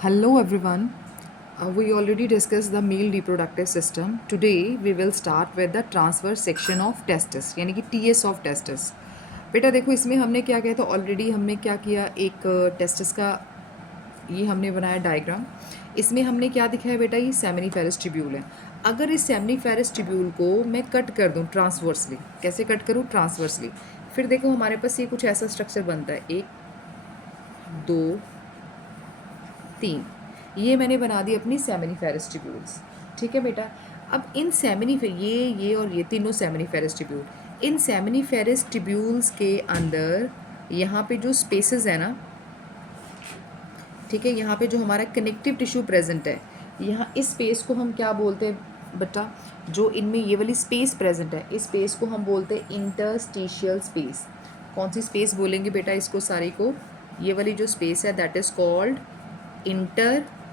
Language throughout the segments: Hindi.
Hello everyone. We already discussed the male reproductive system. Today we will start with the transverse section of testis यानी कि TS of testis. बेटा देखो इसमें हमने क्या किया था ऑलरेडी हमने क्या किया एक टेस्टिस का ये हमने बनाया डायग्राम। इसमें हमने क्या दिखाया बेटा ये सेमिनिफेरस ट्यूब्यूल है। अगर इस सेमिनिफेरस ट्यूब्यूल को मैं कट कर दूँ ट्रांसवर्सली, कैसे कट करूँ ट्रांसवर्सली, फिर देखो हमारे पास ये कुछ ऐसा स्ट्रक्चर बनता है, एक दो तीन, ये मैंने बना दी अपनी सेमिनिफेरस ट्यूब्यूल्स। ठीक है बेटा। अब इन ये और ये तीनों सेमिनिफेरस ट्यूब्यूल, इन सेमिनिफेरस ट्यूब्यूल्स के अंदर यहाँ पे जो स्पेसेस है ना, ठीक है, यहाँ पे जो हमारा कनेक्टिव टिश्यू प्रेजेंट है, यहाँ इस स्पेस को हम क्या बोलते हैं बेटा, जो इनमें ये वाली स्पेस प्रेजेंट है इस स्पेस को हम बोलते हैं इंटरस्टिशियल स्पेस। कौन सी स्पेस बोलेंगे बेटा इसको सारी को, ये वाली जो स्पेस है that is called interstitial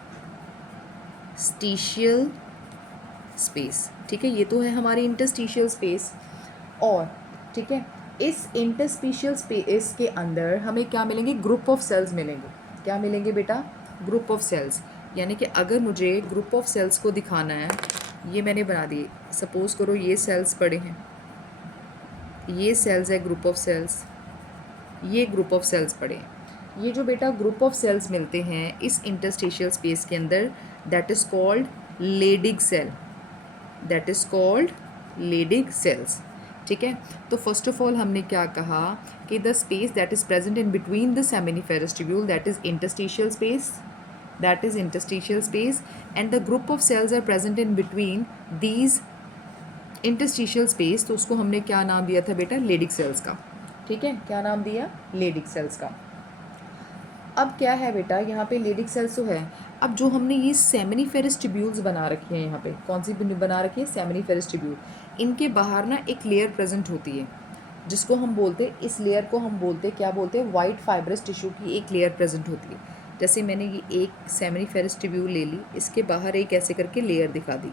space. ठीक है, ये तो है हमारी इंटरस्टिशियल स्पेस। और ठीक है, इस इंटरस्टिशियल स्पेस के अंदर हमें क्या मिलेंगे, ग्रुप ऑफ सेल्स मिलेंगे। क्या मिलेंगे बेटा, ग्रुप ऑफ सेल्स। यानी कि अगर मुझे ग्रुप ऑफ सेल्स को दिखाना है, ये मैंने बना दिए, सपोज करो ये सेल्स पड़े हैं, ये सेल्स है ग्रुप ऑफ सेल्स, ये ग्रुप ऑफ सेल्स पड़े हैं। ये जो बेटा ग्रुप ऑफ सेल्स मिलते हैं इस इंटरस्टिशियल स्पेस के अंदर that is called Leydig cell, that is called Leydig cells. ठीक है, तो फर्स्ट ऑफ ऑल हमने क्या कहा कि the space that is present in between the seminiferous tubule that is interstitial space, that is interstitial space, and the group of cells are present in between these interstitial space, तो उसको हमने क्या नाम दिया था बेटा, लेडिक सेल्स का। ठीक है, क्या नाम दिया, लेडिक सेल्स का। अब क्या है बेटा, यहाँ पे लेडिक सेल्स तो है। अब जो हमने ये सेमिनिफेरस ट्यूब्यूल्स बना रखी हैं, यहाँ पे कौन सी बना रखी है, सेमिनिफेरस ट्यूब्यूल, इनके बाहर ना एक लेयर प्रेजेंट होती है जिसको हम बोलते हैं, इस लेयर को हम बोलते हैं क्या बोलते हैं, वाइट फाइब्रस टिश्यू की एक लेयर प्रेजेंट होती है। जैसे मैंने ये एक सेमिनिफेरस ट्यूब्यूल ले ली, इसके बाहर एक ऐसे करके लेयर दिखा दी।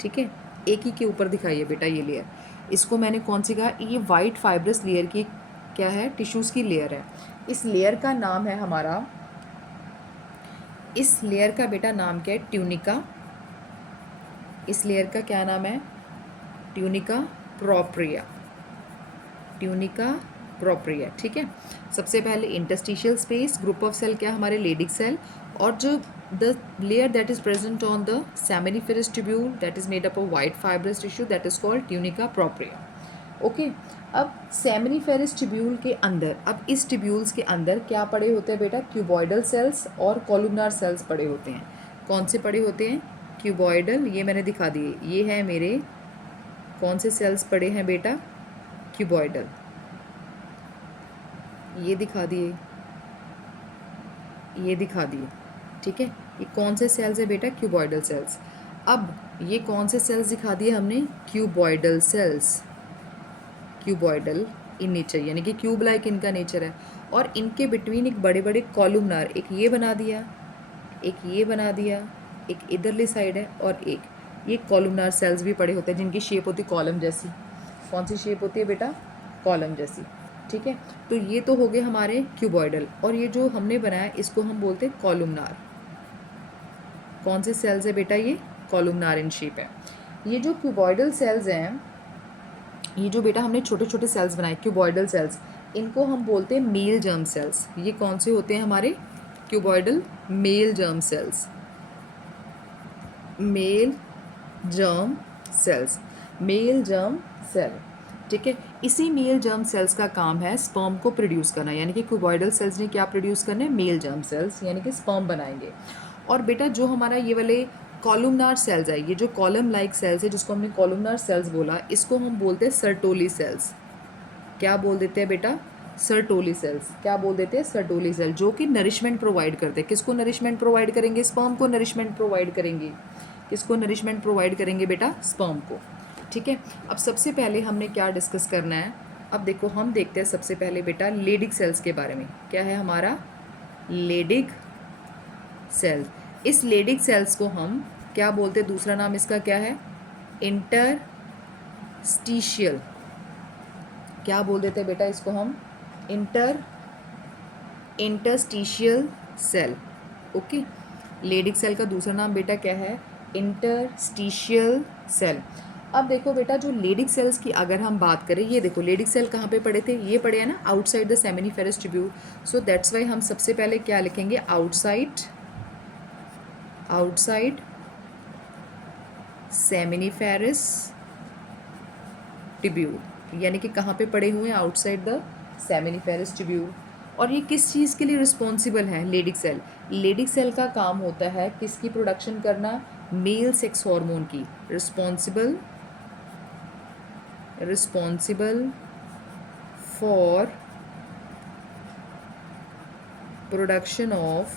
ठीक है, एक ही के ऊपर दिखाई है बेटा ये लेयर, इसको मैंने कौन सी कहा, ये वाइट फाइब्रस लेयर की क्या है, टिश्यूज़ की लेयर है। इस लेयर का नाम है हमारा, इस लेयर का बेटा नाम क्या है, ट्यूनिका। इस लेयर का क्या नाम है, ट्यूनिका प्रोप्रिया, ट्यूनिका प्रोप्रिया। ठीक है, सबसे पहले interstitial space, group of cell क्या हमारे, लेडिक सेल, और जो the layer that is present on the seminiferous tubule that is made up of white fibrous tissue that is called tunica propria. Okay, अब सेमिनिफेरस ट्यूब्यूल के अंदर, अब इस ट्यूब्यूल्स के अंदर क्या पड़े होते हैं बेटा, क्यूबॉइडल सेल्स और कॉलुमनार सेल्स पड़े होते हैं। कौन से पड़े होते हैं, क्यूबॉइडल, ये मैंने दिखा दिए, ये है मेरे कौन से सेल्स पड़े हैं बेटा, क्यूबॉइडल, ये दिखा दिए, ये दिखा दिए। ठीक है, ये कौन से सेल्स है बेटा, क्यूबॉइडल सेल्स। अब ये कौन से सेल्स दिखा दिए हमने, cuboidal cells, cuboidal in nature, यानी कि क्यूब लाइक इनका नेचर है। और इनके बिटवीन एक बड़े बड़े कॉलुमनार, एक ये बना दिया, एक ये बना दिया, एक इधरली साइड है, और एक ये कॉलुमनार सेल्स भी पड़े होते हैं जिनकी शेप होती है कॉलम जैसी। कौन सी शेप होती है बेटा, कॉलम जैसी। ठीक है, तो ये तो हो गए हमारे क्यूबॉइडल, और ये जो हमने बनाया इसको हम बोलते हैं कॉलुमनार। कौन से सेल्स है बेटा, ये कॉलुमनार इन शेप है। ये जो क्यूबॉइडल सेल्स हैं, ये जो बेटा हमने छोटे छोटे सेल्स बनाए क्यूबॉइडल सेल्स, इनको हम बोलते हैं मेल जर्म सेल्स। ये कौन से होते हैं हमारे, cuboidal male germ cells, male germ cells, male germ cell. ठीक है, इसी मेल जर्म सेल्स का काम है स्पर्म को प्रोड्यूस करना, यानी कि क्यूबॉइडल सेल्स ने क्या प्रोड्यूस करना है, मेल जर्म सेल्स, यानी कि स्पर्म बनाएंगे। और बेटा जो हमारा ये वाले कॉलुमनार सेल्स है, ये जो कॉलम लाइक सेल्स है जिसको हमने कॉलुमनार सेल्स बोला, इसको हम बोलते हैं सर्टोली सेल्स। क्या बोल देते हैं बेटा, सर्टोली सेल्स। क्या बोल देते हैं, सर्टोली सेल, जो कि नरिशमेंट प्रोवाइड करते हैं। किसको नरिशमेंट प्रोवाइड करेंगे, स्पर्म को नरिशमेंट प्रोवाइड करेंगे। किसको नरिशमेंट प्रोवाइड करेंगे बेटा, स्पर्म को। ठीक है, अब सबसे पहले हमने क्या डिस्कस करना है, अब देखो हम देखते हैं सबसे पहले बेटा लेडिक सेल्स के बारे में। क्या है हमारा, लेडिक सेल्स। इस लेडिक सेल्स को हम क्या बोलते हैं, दूसरा नाम इसका क्या है, इंटरस्टिशियल। क्या बोल देते हैं बेटा इसको हम, interstitial cell. Okay. Leydig cell का दूसरा नाम बेटा क्या है? Interstitial cell. अब देखो बेटा, जो लेडिक सेल्स की अगर हम बात करें, ये देखो लेडिक सेल कहाँ पे पड़े थे? ये पड़े हैं ना outside the seminiferous tubule. So that's why हम सबसे पहले क्या लिखेंगे? आउटसाइड सेमिनिफेरस ट्यूब्यूल, यानी कि कहाँ पे पड़े हुए हैं? Outside the seminiferous tubule. और ये किस चीज़ के लिए रिस्पॉन्सिबल है? Leydig cell. लेडिक सेल का काम होता है किसकी प्रोडक्शन करना? मेल सेक्स हार्मोन की। Responsible for production of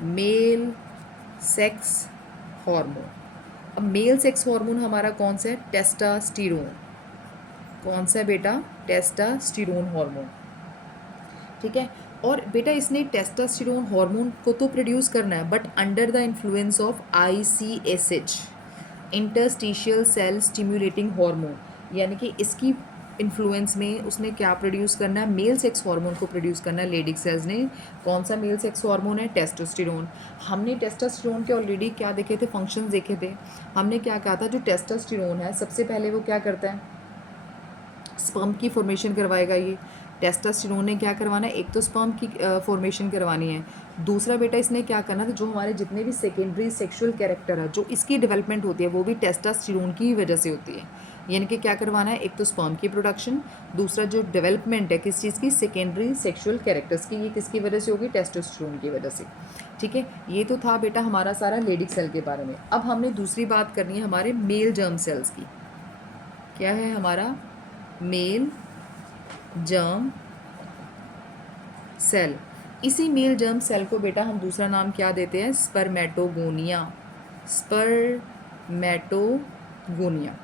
male sex hormone. अब मेल सेक्स हार्मोन हमारा कौन सा है? टेस्टास्टेरोन। कौन सा बेटा? टेस्टास्टेरोन हार्मोन। ठीक है। और बेटा इसने टेस्टास्टेरोन हार्मोन को तो प्रोड्यूस करना है, but under the influence of ICSH, interstitial cell stimulating hormone, यानी कि इसकी इन्फ्लुएंस में उसने क्या प्रोड्यूस करना है? मेल सेक्स हार्मोन को प्रोड्यूस करना है लेडिक सेल्स ने। कौन सा मेल सेक्स हार्मोन है? टेस्टोस्टेरोन। हमने टेस्टोस्टेरोन के ऑलरेडी क्या देखे थे? फंक्शंस देखे थे। हमने क्या कहा था? जो टेस्टोस्टेरोन है सबसे पहले वो क्या करता है? स्पर्म की फॉर्मेशन करवाएगा। ये टेस्टोस्टेरोन ने क्या करवाना है? एक तो स्पर्म की फॉर्मेशन करवानी है, दूसरा बेटा इसने क्या करना था? जो हमारे जितने भी सेकेंडरी सेक्सुअल कैरेक्टर है, जो इसकी डेवलपमेंट होती है, वो भी टेस्टोस्टेरोन की वजह से होती है। यानी कि क्या करवाना है? एक तो स्पर्म की प्रोडक्शन, दूसरा जो डेवलपमेंट है किस चीज़ की? सेकेंडरी सेक्सुअल कैरेक्टर्स की। ये किसकी वजह से होगी? टेस्टोस्टेरोन की वजह से। ठीक है। ये तो था बेटा हमारा सारा लेडिक सेल के बारे में। अब हमने दूसरी बात करनी है हमारे मेल जर्म सेल्स की। क्या है हमारा? Male germ cell. इसी मेल जर्म सेल को बेटा हम दूसरा नाम क्या देते हैं? स्पर्मेटोगोनिया। स्पर्मेटोगोनिया।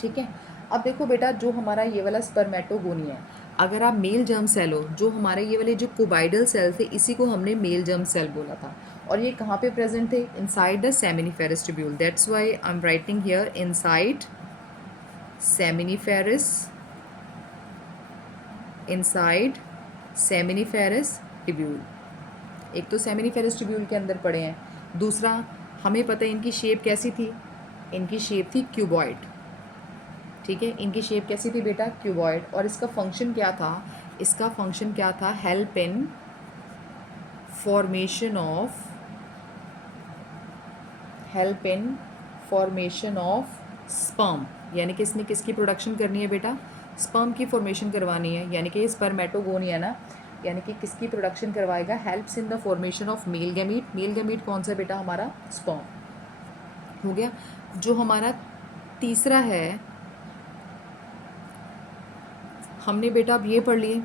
ठीक है। अब देखो बेटा, जो हमारा ये वाला स्पर्मेटोगोनिया है, अगर आप मेल जर्म सेल हो, जो हमारे ये वाले जो कुबाइडल सेल थे, इसी को हमने मेल जर्म सेल बोला था। और ये कहाँ पे प्रेजेंट थे? Inside the seminiferous tubule. That's why I am writing here inside seminiferous, inside seminiferous tubule. एक तो सेमिनिफेरस ट्यूब्यूल के अंदर पड़े हैं, दूसरा हमें पता है इनकी शेप कैसी थी? इनकी शेप थी क्यूबॉइड। ठीक है। इनकी शेप कैसी थी बेटा? क्यूबॉइड। और इसका फंक्शन क्या था? इसका फंक्शन क्या था? Help in formation of sperm, यानी कि इसने किसकी प्रोडक्शन करनी है बेटा? स्पर्म की फॉर्मेशन करवानी है। यानी कि स्पर्मेटोगोनिया ना, यानी कि किसकी प्रोडक्शन करवाएगा? Helps in the formation of male gamete. Male gamete कौन सा बेटा? हमारा स्पर्म। हो गया। जो हमारा तीसरा है, हमने बेटा अब ये पढ़ लिए।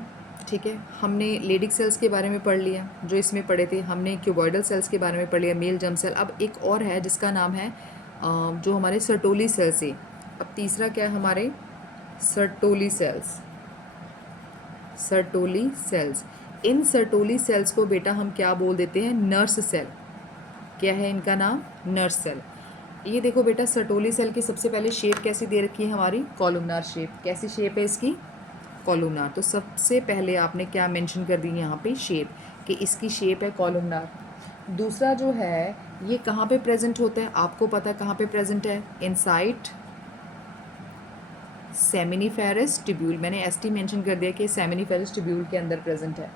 ठीक है। हमने लेडिक सेल्स के बारे में पढ़ लिया जो इसमें पढ़े थे, हमने क्यूबॉइडल सेल्स के बारे में पढ़ लिया, मेल जर्म सेल। अब एक और है जिसका नाम है जो हमारे सर्टोली सेल्स है। अब तीसरा क्या है हमारे? Sertoli cells. इन सर्टोली सेल्स को बेटा हम क्या बोल देते हैं? Nurse cell. क्या है इनका नाम? Nurse cell. ये देखो बेटा, सर्टोली सेल की सबसे पहले शेप कैसी दे रखी है हमारी? Columnar shape. कैसी शेप है इसकी? कॉलमनार। तो सबसे पहले आपने क्या मेंशन कर दी यहाँ पे? शेप, कि इसकी शेप है कॉलमनार। दूसरा जो है ये कहाँ पे प्रेजेंट होता है? आपको पता है कहाँ पे प्रेजेंट है? Inside seminiferous tubule. मैंने ST मेंशन कर दिया कि सेमिनिफेरस ट्यूब्यूल के अंदर प्रेजेंट है।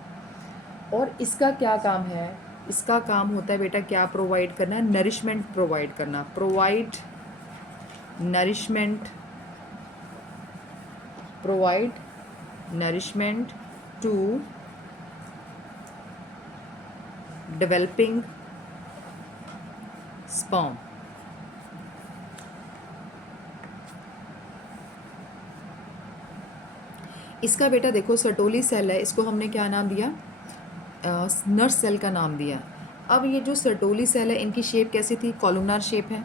और इसका क्या काम है? इसका काम होता है बेटा क्या प्रोवाइड करना? नरिशमेंट प्रोवाइड करना। Provide nourishment to developing sperm. इसका बेटा देखो सर्टोली सेल है, इसको हमने क्या नाम दिया? नर्स सेल का नाम दिया। अब ये जो सर्टोली सेल है इनकी शेप कैसी थी? कॉलमनार शेप है।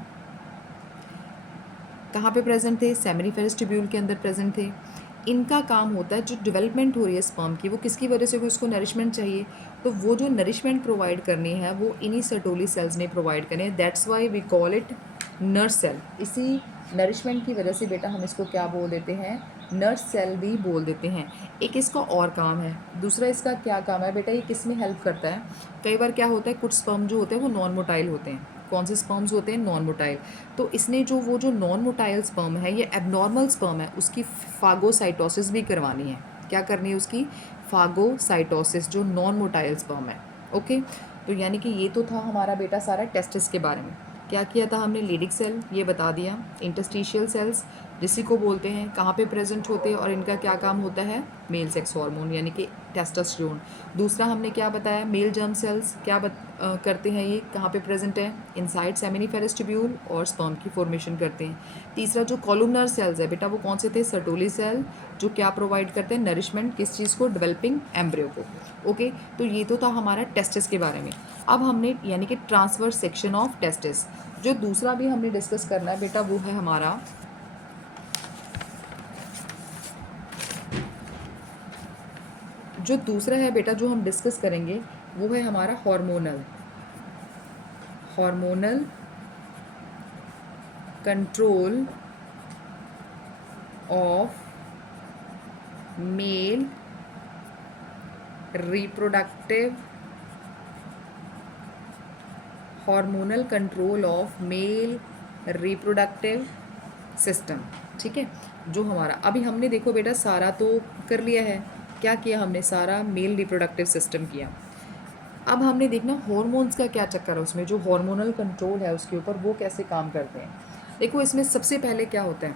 कहाँ पे प्रेजेंट थे? सेमिनिफेरस ट्यूब्यूल के अंदर प्रेजेंट थे। इनका काम होता है जो डेवलपमेंट हो रही है स्पर्म की, वो किसकी वजह से? उसको नरिशमेंट चाहिए, तो वो जो नरिशमेंट प्रोवाइड करनी है वो इन्हीं सर्टोली सेल्स ने प्रोवाइड करनी है। That's why we call it nurse cell. इसी नरिशमेंट की वजह से बेटा हम इसको क्या बोल देते हैं? नर्स सेल भी बोल देते हैं। एक इसका और काम है, दूसरा इसका क्या काम है बेटा, ये किस में हेल्प करता है। कई बार क्या होता है, कुछ स्पर्म जो होते हैं वो नॉन मोटाइल होते हैं। कौन से स्पर्म्स होते हैं, नॉन मोटाइल। तो इसने जो नॉन मोटाइल स्पर्म है, ये एबनॉर्मल स्पर्म है, उसकी फागोसाइटोसिस भी करवानी है। क्या करनी है उसकी, फागोसाइटोसिस, जो नॉन मोटाइल स्पर्म है। ओके, तो यानी कि ये तो था हमारा बेटा सारा टेस्टिस के बारे में। क्या किया था हमने, लेडिक सेल ये बता दिया, इंटरस्टिशियल सेल्स जिसी को बोलते हैं, कहाँ पे प्रेजेंट होते हैं और इनका क्या काम होता है, मेल सेक्स हार्मोन यानी कि टेस्टोस्टेरोन। दूसरा हमने क्या बताया, मेल जर्म सेल्स क्या करते हैं, ये कहाँ पे प्रेजेंट है, इनसाइड सेमिनिफेरस ट्यूब्यूल और स्पर्म की फॉर्मेशन करते हैं। तीसरा जो कॉलुमनर सेल्स है बेटा, वो कौन से थे, सर्टोली सेल, जो क्या प्रोवाइड करते हैं, नरिशमेंट, किस चीज़ को, डेवलपिंग एम्ब्रियो को। ओके, तो ये तो था हमारा टेस्टिस के बारे में। अब हमने यानी कि ट्रांसवर्स सेक्शन ऑफ टेस्टिस, जो दूसरा भी हमने डिस्कस करना है बेटा, वो है हमारा जो दूसरा है बेटा जो हम डिस्कस करेंगे, वो है हमारा hormonal control of male reproductive, hormonal control of male reproductive system. ठीक है, जो हमारा अभी हमने देखो बेटा सारा तो कर लिया है, क्या किया हमने, सारा मेल रिप्रोडक्टिव सिस्टम किया। अब हमने देखना हॉर्मोन्स का क्या चक्कर है उसमें, जो हार्मोनल कंट्रोल है उसके ऊपर वो कैसे काम करते हैं। देखो इसमें सबसे पहले क्या होता है,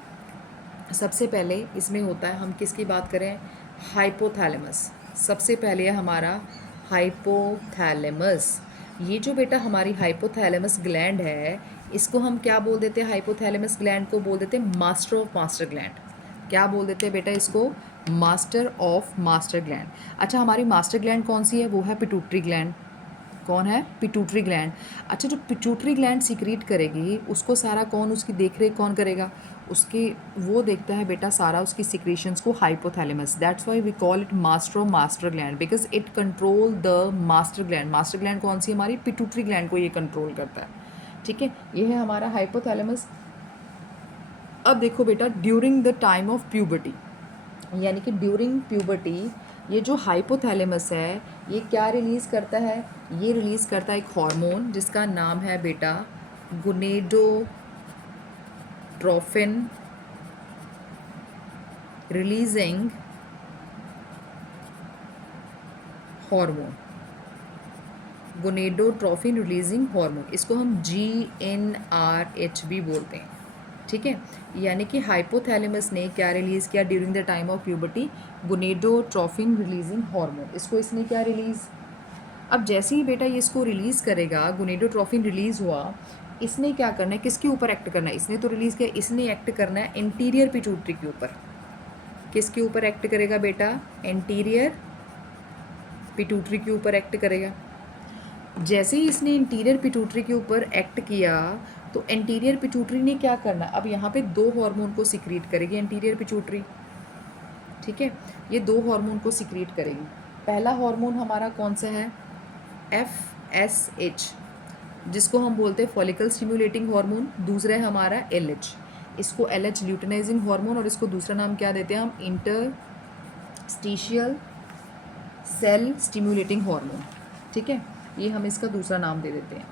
सबसे पहले इसमें होता है, हम किसकी बात करें, हाइपोथैलेमस। सबसे पहले है हमारा हाइपोथैलेमस। ये जो बेटा हमारी हाइपोथैलेमस ग्लैंड है, इसको हम क्या बोल देते हैं, हाइपोथैलेमस ग्लैंड को बोल देते हैं मास्टर ऑफ मास्टर ग्लैंड। क्या बोल देते हैं बेटा इसको, मास्टर ऑफ मास्टर ग्लैंड। अच्छा, हमारी मास्टर ग्लैंड कौन सी है, वो है पिट्यूटरी ग्लैंड। कौन है, पिट्यूटरी ग्लैंड। अच्छा, जो पिट्यूटरी ग्लैंड सीक्रेट करेगी उसको सारा कौन, उसकी देख रेख कौन करेगा, उसकी वो देखता है बेटा सारा उसकी सिक्रेशंस को, hypothalamus. That's why we call it master of master gland, because it control the master gland. Master gland कौन सी, हमारी पिट्यूटरी ग्लैंड को ये कंट्रोल करता है। ठीक है, ये है हमारा हाइपोथैलेमस। अब देखो बेटा, during the time of puberty, यानी कि ड्यूरिंग प्यूबर्टी, ये जो हाइपोथैलेमस है ये क्या रिलीज़ करता है, ये रिलीज़ करता है एक हार्मोन जिसका नाम है बेटा gonadotrophin releasing hormone. Gonadotrophin releasing hormone, इसको हम GnRH भी बोलते हैं। ठीक है, यानी कि हाइपोथैलेमस ने क्या रिलीज़ किया during the time of puberty, gonadotrophin releasing hormone. इसको इसने क्या रिलीज़, अब जैसे ही बेटा ये इसको रिलीज़ करेगा, गोनेडोट्रोफिन रिलीज़ हुआ, इसने क्या करना है, किसके ऊपर एक्ट करना है, इसने तो रिलीज़ किया, इसने एक्ट करना है इंटीरियर पिट्यूटरी के ऊपर। किसके ऊपर एक्ट करेगा बेटा, एंटीरियर पिट्यूटरी के ऊपर एक्ट करेगा। जैसे ही इसने इंटीरियर पिट्यूटरी के ऊपर एक्ट किया, तो एंटीरियर पिट्यूटरी ने क्या करना, अब यहाँ पे दो हार्मोन को सिक्रीट करेगी एंटीरियर पिट्यूटरी। ठीक है, ये दो हार्मोन को सिक्रीट करेगी। पहला हार्मोन हमारा कौन सा है, FSH, जिसको हम बोलते हैं फॉलिकल स्टिमुलेटिंग हार्मोन। दूसरा है हमारा LH, इसको LH ल्यूटिनाइजिंग हार्मोन, और इसको दूसरा नाम क्या देते हैं हम, इंटरस्टिशियल सेल स्टिमुलेटिंग हार्मोन। ठीक है, ये हम इसका दूसरा नाम दे देते हैं।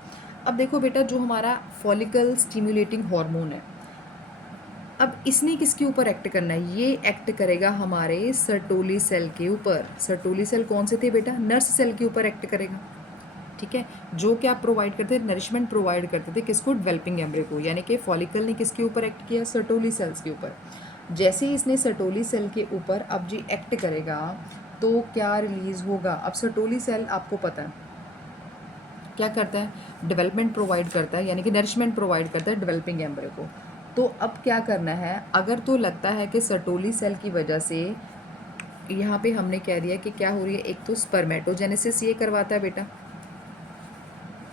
अब देखो बेटा, जो हमारा फॉलिकल स्टिमुलेटिंग हार्मोन है, अब इसने किसके ऊपर एक्ट करना है, ये एक्ट करेगा हमारे सर्टोली सेल के ऊपर। सर्टोली सेल कौन से थे बेटा, नर्स सेल के ऊपर एक्ट करेगा। ठीक है, जो क्या प्रोवाइड करते थे, नरिशमेंट प्रोवाइड करते थे किसको, डेवलपिंग एम्ब्रियो को। यानी कि फॉलिकल ने किसके ऊपर एक्ट किया, सर्टोली सेल्स के ऊपर। जैसे ही इसने सर्टोली सेल के ऊपर अब जी एक्ट करेगा, तो क्या रिलीज़ होगा, अब सर्टोली सेल आपको पता है क्या करता है, डेवलपमेंट प्रोवाइड करता है, यानी कि नरिशमेंट प्रोवाइड करता है डेवलपिंग एम्ब्रियो को। तो अब क्या करना है, अगर तो लगता है कि सर्टोली सेल की वजह से, यहाँ पे हमने कह दिया कि क्या हो रही है, एक तो स्पर्मेटोजेनेसिस ये करवाता है बेटा,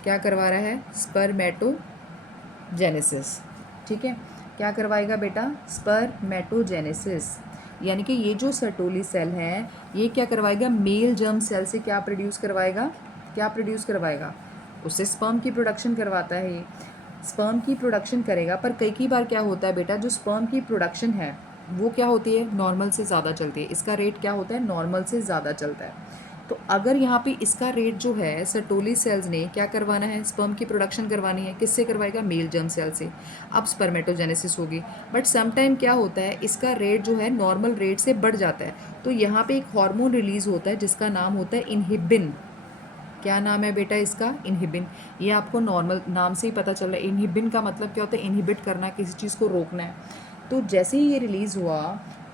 क्या करवा रहा है, स्पर्मेटोजेनेसिस। ठीक है, क्या करवाएगा बेटा, स्पर्मेटोजेनेसिस। यानी कि ये जो सर्टोली सेल है ये क्या करवाएगा, मेल जर्म सेल से क्या प्रोड्यूस करवाएगा, क्या प्रोड्यूस करवाएगा, उससे स्पर्म की प्रोडक्शन करवाता है। ये स्पर्म की प्रोडक्शन करेगा, पर कई बार क्या होता है बेटा, जो स्पर्म की प्रोडक्शन है वो क्या होती है, नॉर्मल से ज़्यादा चलती है। इसका रेट क्या होता है, नॉर्मल से ज़्यादा चलता है। तो अगर यहाँ पे इसका रेट जो है, सर्टोली सेल्स ने क्या करवाना है, स्पर्म की प्रोडक्शन करवानी है, किससे करवाएगा, मेल जर्म सेल से। अब स्पर्मेटोजेनेसिस होगी। बट समटाइम क्या होता है, इसका रेट जो है नॉर्मल रेट से बढ़ जाता है। तो यहाँ पे एक हार्मोन रिलीज होता है जिसका नाम होता है इनहिबिन। क्या नाम है बेटा इसका, इनहिबिन। ये आपको नॉर्मल नाम से ही पता चल रहा है। इनहिबिन का मतलब क्या होता है, इनहिबिट करना, किसी चीज़ को रोकना है। तो जैसे ही ये रिलीज़ हुआ,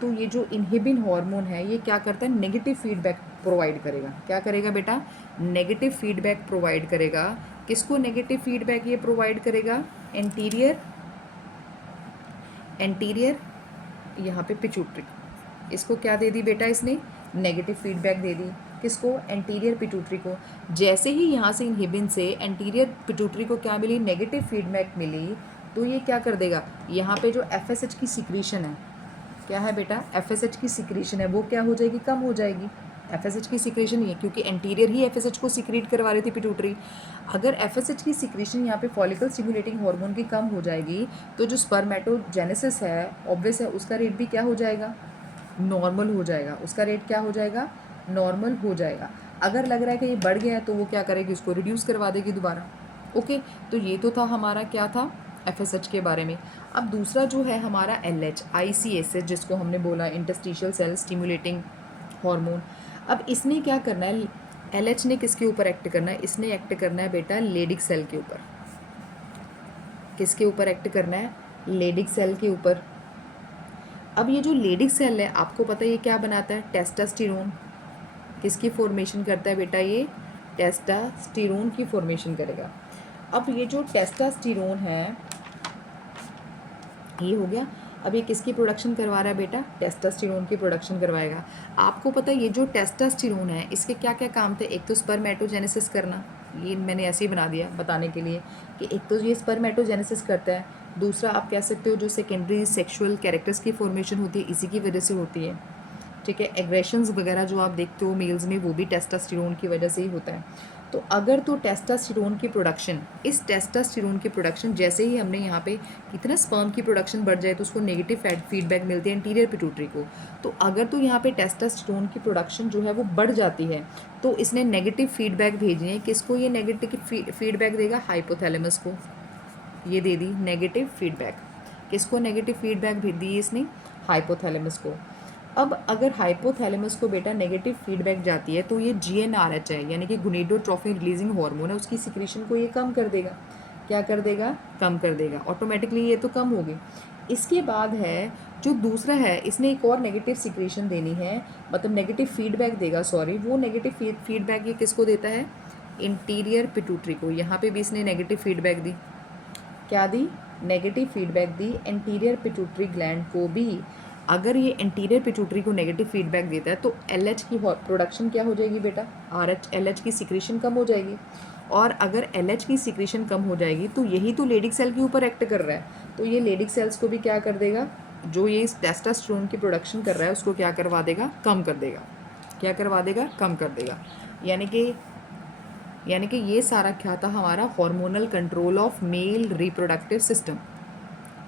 तो ये जो इनहिबिन हार्मोन है ये क्या करता है, नेगेटिव फीडबैक प्रोवाइड करेगा। क्या करेगा बेटा, नेगेटिव फीडबैक प्रोवाइड करेगा। किसको नेगेटिव फीडबैक ये प्रोवाइड करेगा, एंटीरियर, एंटीरियर यहाँ पे पिट्यूटरी। इसको क्या दे दी बेटा इसने, नेगेटिव फीडबैक दे दी। किसको, एंटीरियर पिट्यूटरी को। जैसे ही यहाँ से इनहिबिन से एंटीरियर पिट्यूटरी को क्या मिली, नेगेटिव फीडबैक मिली, तो ये क्या कर देगा, यहाँ पे जो एफएसएच की सिक्रीशन है, क्या है बेटा, एफएसएच की सिक्रीशन है, वो क्या हो जाएगी, कम हो जाएगी। एफएसएच की सिक्रीशन ये, क्योंकि एंटीरियर ही एफएसएच को सिक्रीट करवा रही थी पिट्यूटरी। अगर एफएसएच की सिक्रीशन यहाँ पे फॉलिकल स्टिमुलेटिंग हार्मोन की कम हो जाएगी, तो जो स्पर्मेटोजेनेसिस है ऑब्वियस है उसका रेट भी क्या हो जाएगा, नॉर्मल हो जाएगा। उसका रेट क्या हो जाएगा, नॉर्मल हो जाएगा। अगर लग रहा है कि ये बढ़ गया है तो वो क्या करेगी, उसको रिड्यूस करवा देगी दोबारा। ओके, तो ये तो था हमारा क्या था, एफएसएच के बारे में। अब दूसरा जो है हमारा एलएच, आईसीएसएच, जिसको हमने बोला इंटरस्टिशियल सेल स्टिमुलेटिंग हार्मोन। अब इसने क्या करना है, एलएच ने किसके ऊपर एक्ट करना है, इसने एक्ट करना है बेटा लेडिक सेल के ऊपर। किसके ऊपर एक्ट करना है, लेडिक सेल के ऊपर। अब ये जो लेडिक सेल है, आपको पता है ये क्या बनाता है, टेस्टोस्टेरोन। किसकी फॉर्मेशन करता है बेटा, ये टेस्टोस्टेरोन की फॉर्मेशन करेगा। अब ये जो टेस्टोस्टेरोन है, ये हो गया। अब ये किसकी प्रोडक्शन करवा रहा है बेटा, टेस्टोस्टेरोन की प्रोडक्शन करवाएगा। आपको पता है ये जो टेस्टोस्टेरोन है, इसके क्या क्या काम थे, एक तो स्पर्मेटोजेनेसिस करना, ये मैंने ऐसे ही बना दिया बताने के लिए कि एक तो ये स्पर्मेटोजेनेसिस करता है। दूसरा आप कह सकते हो जो सेकेंडरी सेक्सुअल कैरेक्टर्स की फॉर्मेशन होती है इसी की वजह से होती है। ठीक है, एग्रेशंस वगैरह जो आप देखते हो मेल्स में, वो भी टेस्टोस्टेरोन की वजह से ही होता है। तो अगर तो टेस्टोस्टेरोन की प्रोडक्शन, इस टेस्टोस्टेरोन की प्रोडक्शन जैसे ही हमने यहाँ पे कितना स्पर्म की प्रोडक्शन बढ़ जाए तो उसको नेगेटिव फीडबैक मिलती है एंटीरियर पिट्यूटरी को। तो अगर तो यहाँ पे टेस्टोस्टेरोन की प्रोडक्शन जो है वो बढ़ जाती है, तो इसने नेगेटिव फीडबैक भेजनी है। किसको ये नेगेटिव फीडबैक देगा, हाइपोथैलेमस को। ये दे दी नेगेटिव फीडबैक। किसको नेगेटिव फीडबैक दी इसने, हाइपोथैलेमस को। अब अगर हाइपोथैलेमस को बेटा नेगेटिव फीडबैक जाती है, तो ये जीएनआरएच है, यानी कि गोनेडोट्रोफिन रिलीजिंग हार्मोन है, उसकी सिक्रीशन को ये कम कर देगा। क्या कर देगा, कम कर देगा, ऑटोमेटिकली ये तो कम होगी। इसके बाद है जो दूसरा है, इसने एक और नेगेटिव सिक्रीशन देनी है, मतलब नेगेटिव फीडबैक देगा, सॉरी, वो नेगेटिव फीडबैक ये किसको देता है, इंटीरियर पिट्यूटरी को। यहाँ पे भी इसने नेगेटिव फीडबैक दी, क्या दी, नेगेटिव फीडबैक दी एंटीरियर पिट्यूटरी ग्लैंड को भी। अगर ये एंटीरियर पिट्यूटरी को नेगेटिव फीडबैक देता है तो एलएच की प्रोडक्शन क्या हो जाएगी बेटा, आरएच, एलएच की सिक्रीशन कम हो जाएगी। और अगर एलएच की सिक्रीशन कम हो जाएगी तो यही तो लेडिक सेल के ऊपर एक्ट कर रहा है, तो ये लेडिक सेल्स को भी क्या कर देगा, जो ये इस टेस्टोस्टेरोन की प्रोडक्शन कर रहा है उसको क्या करवा देगा, कम कर देगा। क्या करवा देगा, कम कर देगा। यानी कि ये सारा क्या था हमारा, hormonal control of male reproductive system.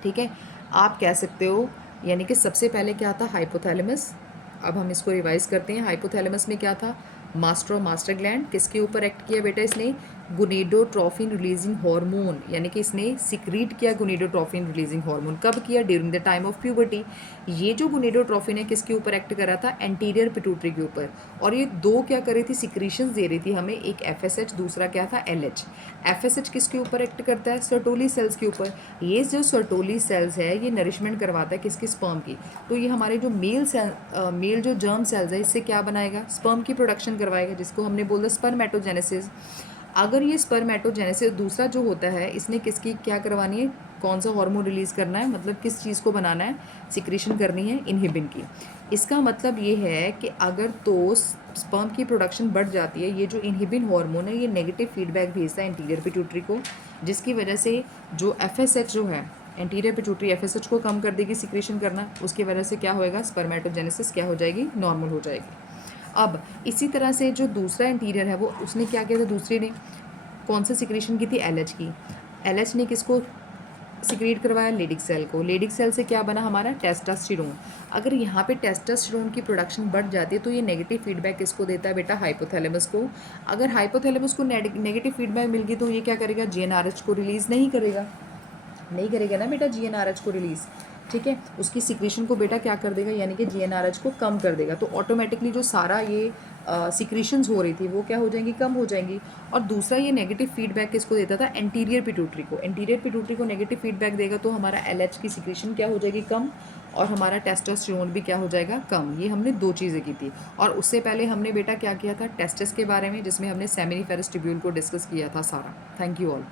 ठीक है, आप कह सकते हो, यानी कि सबसे पहले क्या था, हाइपोथैलेमस। अब हम इसको रिवाइज करते हैं। हाइपोथैलेमस में क्या था, मास्टर और मास्टर ग्लैंड। किसके ऊपर एक्ट किया बेटा इसने, गोनेडोट्रोफिन रिलीजिंग हार्मोन, यानी कि इसने सिक्रीट किया गोनेडोट्रोफिन रिलीजिंग हार्मोन। कब किया, during the time of puberty. ये जो गोनेडोट्रोफिन है किसके ऊपर एक्ट कर रहा था, एंटीरियर पिट्यूटरी के ऊपर। और ये दो क्या कर रही थी, सिक्रीशंस दे रही थी हमें, एक एफएसएच, दूसरा क्या था, एलएच। एफएसएच किसके ऊपर एक्ट करता है, सर्टोली सेल्स के ऊपर। ये जो सर्टोली सेल्स है ये नरिशमेंट करवाता है किसकी, स्पर्म की। तो ये हमारे जो मेल जो जर्म सेल्स है इससे क्या बनाएगा, स्पर्म की प्रोडक्शन करवाएगा, जिसको हमने बोला स्पर्मेटोजेनेसिस। अगर ये स्पर्मेटोजेनेसिस दूसरा जो होता है, इसने किसकी क्या करवानी है, कौन सा हार्मोन रिलीज़ करना है, मतलब किस चीज़ को बनाना है, सिक्रीशन करनी है, इनहिबिन की। इसका मतलब ये है कि अगर तो स्पर्म की प्रोडक्शन बढ़ जाती है, ये जो इनहिबिन हार्मोन है ये नेगेटिव फीडबैक भेजता है इंटीरियर पिट्यूटरी को, जिसकी वजह से जो एफएसएच जो है, एंटीरियर पिट्यूटरी एफएसएच को कम कर देगी सिक्रीशन करना, उसकी वजह से क्या होएगा, स्पर्मेटोजेनेसिस क्या हो जाएगी, नॉर्मल हो जाएगी। अब इसी तरह से जो दूसरा इंटीरियर है वो उसने क्या किया था, दूसरे ने कौन सा सिक्रीशन की थी, एलएच की। एलएच ने किसको सिक्रीट करवाया लेडिक सेल को, लेडिक सेल से क्या बना हमारा टेस्टोस्टेरोन। अगर यहाँ पे टेस्टोस्टेरोन की प्रोडक्शन बढ़ जाती है तो ये नेगेटिव फीडबैक किसको देता है बेटा, हाइपोथैलेमस को। अगर हाइपोथैलेमस को नेगेटिव फीडबैक मिल गई तो ये क्या करेगा, जीएनआरएच को रिलीज़ नहीं करेगा, नहीं करेगा ना बेटा जीएनआरएच को रिलीज़, ठीक है। उसकी सिक्रीशन को बेटा क्या कर देगा, यानी कि जीएनआरएच को कम कर देगा। तो ऑटोमेटिकली जो सारा ये सिक्रीशंस हो रही थी वो क्या हो जाएंगी, कम हो जाएंगी। और दूसरा ये नेगेटिव फीडबैक किसको देता था, एंटीरियर पिट्यूटरी को। एंटीरियर पिट्यूटरी को नेगेटिव फीडबैक देगा तो हमारा एलएच की सिक्रीशन क्या हो जाएगी, कम, और हमारा टेस्टोस्टेरोन भी क्या हो जाएगा, कम। ये हमने दो चीज़ें की थी। और उससे पहले हमने बेटा क्या किया था, टेस्टिस के बारे में, जिसमें हमने सेमिनिफेरस ट्यूब्यूल को डिस्कस किया था सारा। Thank you all.